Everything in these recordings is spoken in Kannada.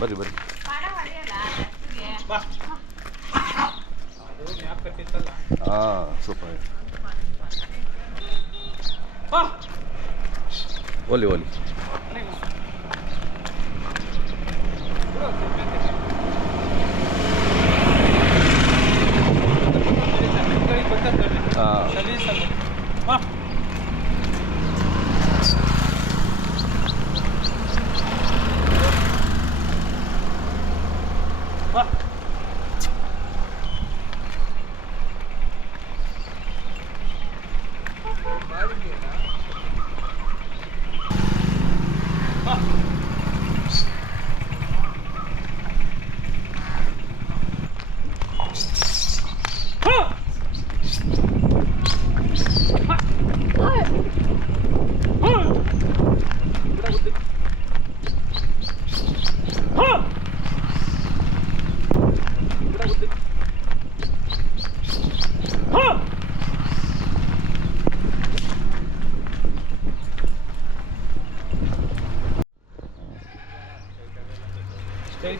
ಬರ್ರಿ ಬರ್ರಿ. ಹಾ ಸೂಪರ್ ಒಲಿ ಒಲಿ ಹಾಂ.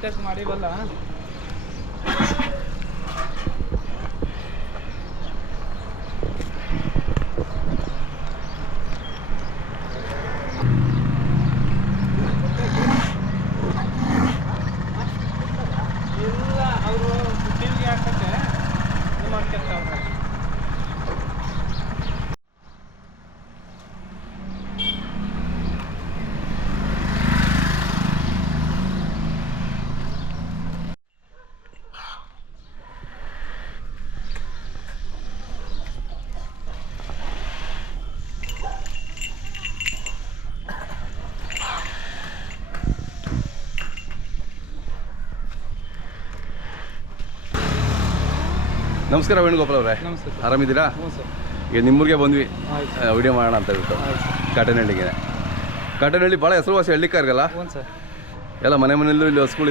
ಸ್ಟ್ರೈಟಾಗಿ ಮಾಡಿವಲ್ಲ ಇಲ್ಲ ಅವರು ಟಿವಿಗೆ ಹಾಕಕ್ಕೆ ಇದು ಮಾಡ್ಕೊಂತವ್ರೆ. ನಮಸ್ಕಾರ ವೇಣುಗೋಪಾಲ್ ಅವರೇ. ನಮಸ್ತೆ ಆರಾಮಿದ್ದೀರಾ? ಈಗ ನಿಮ್ಮೂರಿಗೆ ಬಂದ್ವಿ. ವಿಡಿಯೋ ಮಾಡೋಣ ಅಂತ ಹೇಳ್ಬಿಟ್ಟು. ಕಾಟನಹಳ್ಳಿಗೆ. ಕಾಟನಹಳ್ಳಿ ಭಾಳ ಹೆಸರುವಾಸಿ ಹಳ್ಳಿಕಾರ್ಗಲ್ಲ? ಸರ್. ಎಲ್ಲ ಮನೆ ಮನೆಯಲ್ಲೂ ಇಲ್ಲಿ ಸ್ಕೂಲ್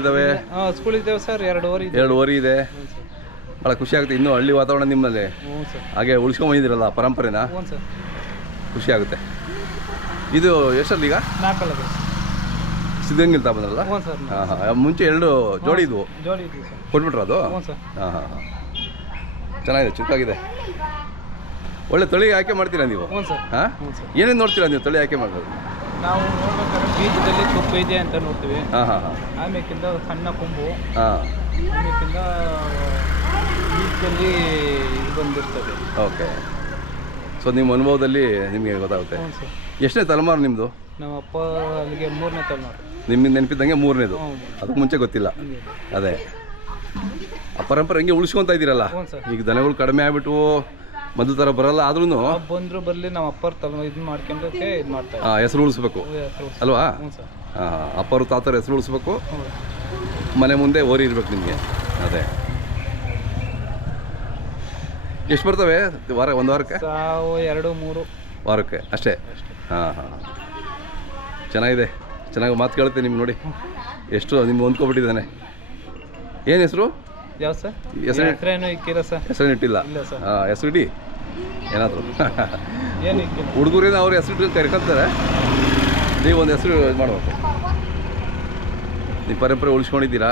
ಹಾಂ ಸ್ಕೂಲ್ ಇದ್ದೇವೆ ಸರ್. ಎರಡು ಓರಿ ಇದೆ. ಎರಡು ಓರಿ ಇದೆ. ಭಾಳ ಖುಷಿ ಆಗುತ್ತೆ ಇನ್ನೂ ಹಳ್ಳಿ ವಾತಾವರಣ ನಿಮ್ಮಲ್ಲಿ. ಹಾಗೆ ಉಳ್ಸ್ಕೊಂಡ್ ಬಂದಿದ್ದೀರಲ್ಲ ಪರಂಪರೆನ? ಖುಷಿ ಆಗುತ್ತೆ. ಇದು ಎಷ್ಟಲ್ಲಿ ಈಗ? ಸಿದ್ಧಂಗಿಲ್ ಸರ್. ಹಾಂ ಹಾಂ. ಮುಂಚೆ ಎರಡು ಜೋಡಿ ಇದ್ವು. ಇದ್ದೀವಿ ಕೊಟ್ಬಿಟ್ರ ಅದು? ಹಾಂ ಹಾಂ ಹಾಂ. ಚೆನ್ನಾಗಿದೆ ಚುಕ್ಕಾಗಿದೆ ಒಳ್ಳೆ ತಳಿ ಆಯ್ಕೆ ಮಾಡ್ತೀರಾ ನೀವು? ಹ್ಞೂ ಸರ್. ಹಾಂ? ಹ್ಞೂ ಸರ್. ಏನೇನು ನೋಡ್ತೀರಾ ನೀವು ತಳಿ ಆಯ್ಕೆ ಮಾಡೋದು? ನಾವು ನೋಡ್ಬೇಕಾದ್ರೆ ಬೀಜದಲ್ಲಿ ತುಪ್ಪ ಇದೆ ಅಂತ ನೋಡ್ತೀವಿ. ಹಾಂ ಹಾಂ ಹಾಂ. ಆಮೇಕಿಂದ ಸಣ್ಣ ಕೊಂಬು. ಹಾಂ. ಆಮೇಕಿಂದ ಬೀಜದಲ್ಲಿ ಇದು ಬಂದಿರ್ತದೆ. ಓಕೆ. ಸೊ ನಿಮ್ಮ ಅನುಭವದಲ್ಲಿ ನಿಮಗೆ ಗೊತ್ತಾಗುತ್ತೆ. ಹ್ಞೂ ಸರ್. ಎಷ್ಟನೇ ತಲೆಮಾರು ನಿಮ್ಮದು ನಮ್ಮ ಅಪ್ಪ ಅಲ್ಲಿಗೆ ಮೂರನೇ ತಲೆಮಾರು. ನಿಮಗೆ ನೆನಪಿದ್ದಂಗೆ ಮೂರನೇದು. ಅದಕ್ಕೆ ಮುಂಚೆ ಗೊತ್ತಿಲ್ಲ. ಅದೇ. ಆ ಪರಂಪರೆ ಹಂಗೆ ಉಳಿಸ್ಕೊಂತ ಇದ್ದೀರಲ್ಲ? ಈಗ ದನಗಳು ಕಡಿಮೆ ಆಗ್ಬಿಟ್ಟು ಮದ್ದು ಥರ ಬರಲ್ಲ ಆದ್ರೂ ಬಂದ್ರು ಬರಲಿ ನಮ್ಮ ಅಪ್ಪರ್ ಇದು ಮಾಡ್ಕೊಂಡಕ್ಕೆ ಇದು ಮಾಡ್ತಾರೆ. ಹೆಸರು ಉಳಿಸ್ಬೇಕು. ಅಲ್ವಾ? ಹಾಂ ಅಪ್ಪರು ತಾತರ ಹೆಸರು ಉಳಿಸ್ಬೇಕು. ಮನೆ ಮುಂದೆ ಓರಿ ಇರ್ಬೇಕು ನಿಮಗೆ. ಅದೇ. ಎಷ್ಟು ಬರ್ತವೆ ವಾರ ಒಂದು ವಾರಕ್ಕೆ? ಎರಡು ಮೂರು. ವಾರಕ್ಕೆ ಅಷ್ಟೇ. ಹಾಂ ಹಾಂ. ಚೆನ್ನಾಗಿದೆ. ಚೆನ್ನಾಗಿ ಮಾತು ಕೇಳುತ್ತೆ ನಿಮ್ಗೆ ನೋಡಿ. ಎಷ್ಟು ನಿಮ್ಗೆ ಹೊಂದ್ಕೊಬಿಟ್ಟಿದ್ದಾನೆ. ಏನು ಹೆಸರು? ಯಾವ ಸರ್? ಹೆಸರು ಹೆಸರೇನು ಇಕ್ಕಿಲ್ಲ ಸರ್? ಹೆಸರು ಇಟ್ಟಿಲ್ಲ. ಹಾಂ ಹೆಸರು ಇಡಿ. ಏನಾದರೂ. ಏನು ಹುಡುಗರಿಂದ ಹುಡುಗರೇನ ಅವ್ರ ಹೆಸರು ಇಟ್ಟು ಕರ್ಕೊತಾರೆ. ನೀವು ಒಂದು ಹೆಸರು ಇದು ಮಾಡ್ಬೇಕು. ನೀವು ಪರಂಪರೆ ಉಳಿಸ್ಕೊಂಡಿದ್ದೀರಾ?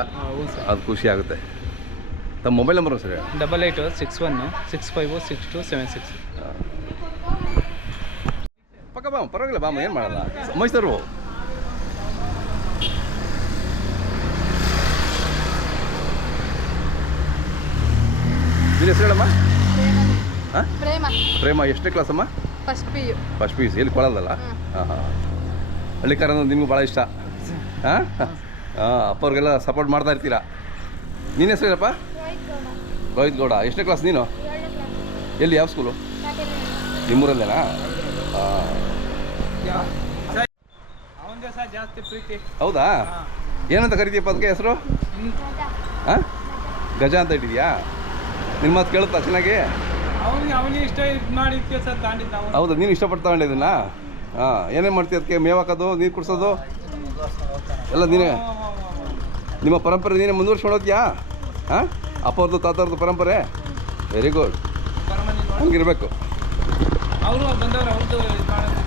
ಅದು ಖುಷಿ ಆಗುತ್ತೆ. ತಮ್ಮ mobile number sir double eight six one six five six two seven six. ಪಕ್ಕ ಬಾಮ ಪರವಾಗಿಲ್ಲ ಬಾಮ ಏನು ಮಾಡಲ್ಲ. ಮೈಸೂರು. ಹೇಳಮ್ಮ? ಹಾಂ ಪ್ರೇಮ. ಪ್ರೇಮ ಎಷ್ಟನೇ ಕ್ಲಾಸ್ ಅಮ್ಮ? First P U first P U ಎಲ್ಲಿ ಕೊಡೋದಲ್ಲ ಹಾಂ ಹಾಂ. ಹಳ್ಳಿಕಾರ ಅನ್ನೋದು ನಿಮಗೂ ಭಾಳ ಇಷ್ಟ. ಹಾಂ? ಹಾಂ ಅಪ್ಪವ್ರಿಗೆಲ್ಲ ಸಪೋರ್ಟ್ ಮಾಡ್ತಾ ಇರ್ತೀರಾ? ನಿನ್ನ ಹೆಸರು ಏನಪ್ಪ? ರೋಹಿತ್ ಗೌಡ. ಎಷ್ಟನೇ ಕ್ಲಾಸ್ ನೀನು? ಎಲ್ಲಿ ಯಾವ ಸ್ಕೂಲು ನಿಮ್ಮೂರಲ್ಲೇನಾ? ಹೌದಾ? ಏನಂತ ಕರಿತೀಯಪ್ಪ ಅದಕ್ಕೆ ಹೆಸರು? ಹಾಂ? ಗಜ ಅಂತ ಇಟ್ಟಿದ್ಯಾ? ನಿನ್ನ ಮಾತು ಕೇಳುತ್ತಾ ಚೆನ್ನಾಗಿ? ಅವನಿಗೆ ಅವನಿಗೆ ಇಷ್ಟ ಇದು ಮಾಡಿ ಇರ್ತೀವಿ ಸರ್ ತಾಂಡಿದ್ದು ನಾವು ಹೌದಾ ನೀನು ಇಷ್ಟಪಟ್ಟು ತಗೊಂಡೆ ಇದನ್ನ ಹಾಂ ಏನೇನು ಮಾಡ್ತೀಯ ಅದಕ್ಕೆ ಮೇವು ಹಾಕೋದು ನೀರು ಕುಡಿಸೋದು? ಎಲ್ಲ ನೀನೇ? ನಿಮ್ಮ ಪರಂಪರೆ ನೀನೇ ಮುಂದುವರ್ಸ್ಕೊಂಡು ಹೋಗ್ತೀಯಾ ಹಾಂ ಅಪ್ಪವ್ರದ್ದು ತಾತವ್ರದ್ದು ಪರಂಪರೆ? ವೆರಿ ಗುಡ್ ಹಂಗಿರ್ಬೇಕು. ಅವರು ಬಂದವರು ಅವ್ರದ್ದು ಇದು ಮಾಡೋದು